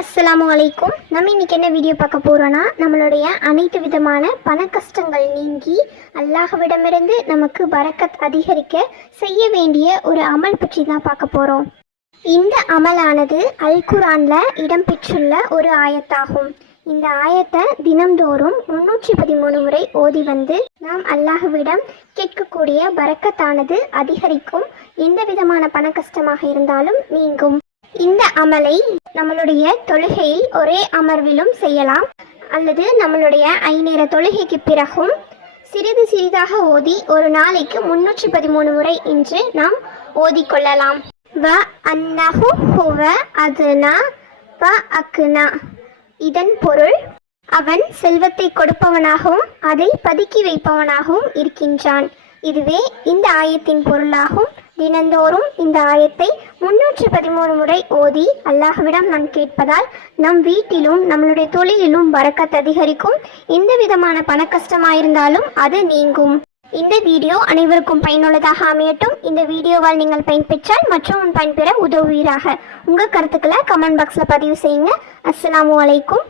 அஸ்லாம் வலைக்கும் நம்ம இன்னைக்கு என்ன வீடியோ பார்க்க போகிறோன்னா நம்மளுடைய அனைத்து விதமான பண கஷ்டங்கள் நீங்கி அல்லாஹ்விடமிருந்து நமக்கு வரக்கத் அதிகரிக்க செய்ய வேண்டிய ஒரு அமல் பற்றி தான் பார்க்க போகிறோம் இந்த அமலானது அல் குரானில் இடம்பெற்றுள்ள ஒரு ஆயத்தாகும். இந்த ஆயத்தை தினம்தோறும் முன்னூற்றி பதிமூணு முறை ஓதி வந்து நாம் அல்லாஹுவிடம் கேட்கக்கூடிய பறக்கத்தானது அதிகரிக்கும். எந்த விதமான பண கஷ்டமாக இருந்தாலும் நீங்கும். இந்த அமலை நம்மளுடைய தொழுகையில் ஒரே அமர்விலும் செய்யலாம். அல்லது நம்மளுடைய ஐநேர தொழுகைக்கு பிறகும் சிறிது சிறிதாக ஓதி ஒரு நாளைக்கு முன்னூற்றி பதிமூணு முறை என்று நாம் ஓதிக்கொள்ளலாம் வ அன்னஹு ஹுவ அதுனா வ அக்னா. இதன் பொருள் அவன் செல்வத்தை கொடுப்பவனாகவும் அதை பதுக்கி வைப்பவனாகவும் இருக்கின்றான். இதுவே இந்த ஆயத்தின் பொருளாகும். தினந்தோறும் இந்த ஆயத்தை முன்னூற்றி பதிமூணு முறை ஓதி அல்லாஹ்விடம் நாம் கேட்பதால் நம் வீட்டிலும் நம்மளுடைய தொழிலிலும் வரக்கத் அதிகரிக்கும். எந்த விதமான பண கஷ்டமாயிருந்தாலும் அது நீங்கும். இந்த வீடியோ அனைவருக்கும் பயனுள்ளதாக அமையட்டும். இந்த வீடியோவால் நீங்கள் பயன்பெற்றால் மற்றும் பயன்பெற உதவுவீராக. உங்கள் கருத்துக்களை கமெண்ட் பாக்ஸில் பதிவு செய்யுங்க. அஸ்ஸலாமு அலைக்கும்.